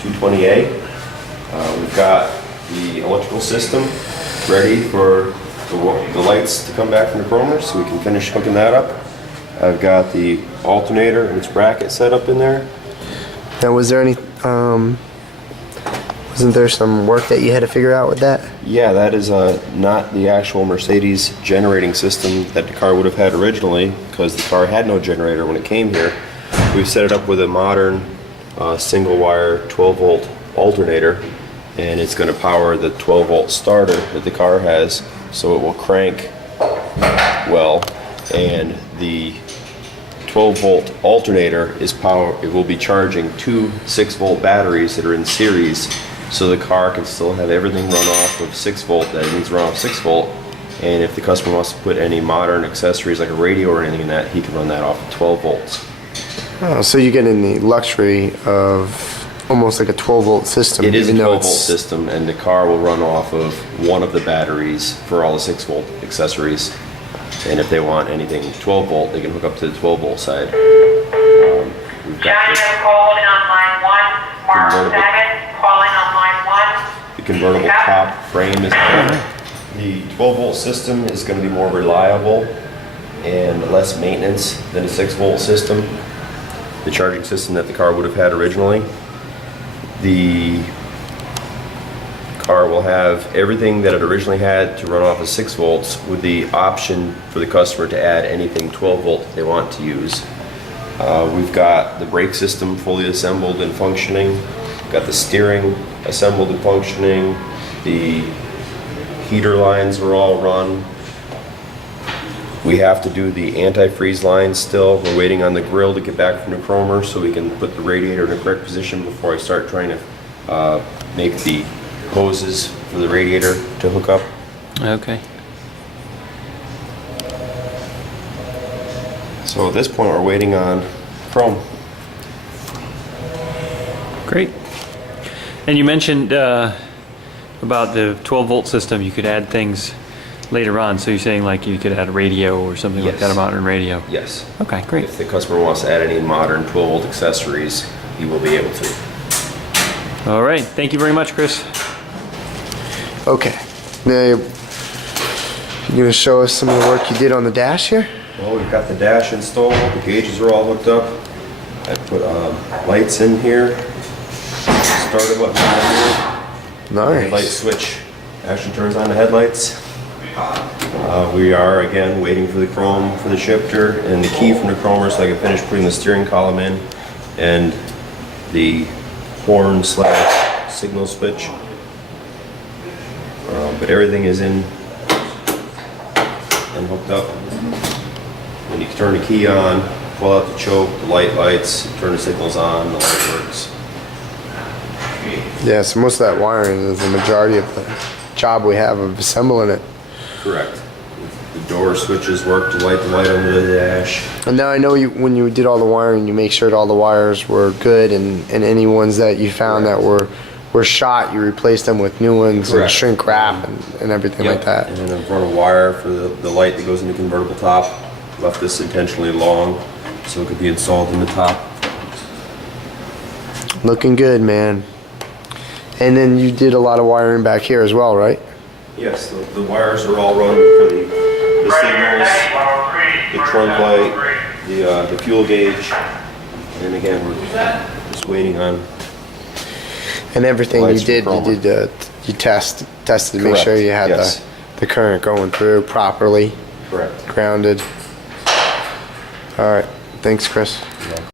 220A. We've got the electrical system ready for the lights to come back from the chromer, so we can finish hooking that up. I've got the alternator and its bracket set up in there. Now, was there any, wasn't there some work that you had to figure out with that? Yeah, that is not the actual Mercedes generating system that the car would have had originally, because the car had no generator when it came here. We've set it up with a modern single wire 12 volt alternator, and it's going to power the 12 volt starter that the car has, so it will crank well, and the 12 volt alternator is it will be charging two 6 volt batteries that are in series, so the car can still have everything run off of 6 volt that it needs to run off 6 volt, and if the customer wants to put any modern accessories like a radio or anything in that, he can run that off of 12 volts. Oh, so you're getting the luxury of almost like a 12 volt system. It is a 12 volt system, and the car will run off of one of the batteries for all the 6 volt accessories. And if they want anything 12 volt, they can hook up to the 12 volt side. We've got calling on line 1. Mark Diamond calling on line 1. The convertible top frame is there. The 12 volt system is going to be more reliable and less maintenance than a 6 volt system, the charging system that the car would have had originally. The car will have everything that it originally had to run off of 6 volts, with the option for the customer to add anything 12 volt that they want to use. We've got the brake system fully assembled and functioning. We've got the steering assembled and functioning. The heater lines are all run. We have to do the antifreeze lines still. We're waiting on the grill to get back from the chromer so we can put the radiator in the correct position before I start trying to make the hoses for the radiator to hook up. Okay. So at this point we're waiting on chrome. Great. And you mentioned about the 12 volt system, you could add things later on, so you're saying like you could add a radio or something like that, a modern radio? Yes. Okay, great. If the customer wants to add any modern 12 volt accessories, he will be able to. All right, thank you very much, Chris. Okay. Now, you're going to show us some of the work you did on the dash here? Well, we've got the dash installed, the gauges are all hooked up. I put lights in here, starter button on here. Nice. Light switch actually turns on the headlights. We are again waiting for the chrome for the shifter and the key from the chromer so I can finish putting the steering column in and the horn / signal switch. But everything is in and hooked up. When you turn the key on, pull out the choke, the light lights, turn the signals on, the light works. Yeah, so most of that wiring is the majority of the job we have of assembling it. Correct. The door switches work to light the light under the dash. And now I know when you did all the wiring, you make sure that all the wires were good, and any ones that you found that were shot, you replaced them with new ones. Correct. And shrink wrap and everything like that. And then I've run a wire for the light that goes in the convertible top. Left this intentionally long so it could be installed in the top. Looking good, man. And then you did a lot of wiring back here as well, right? Yes, the wires are all run for the signals, the trunk light, the fuel gauge, and again we're just waiting on. And everything you did, you tested to make sure you had the current going through properly. Correct. Grounded. All right. Thanks, Chris.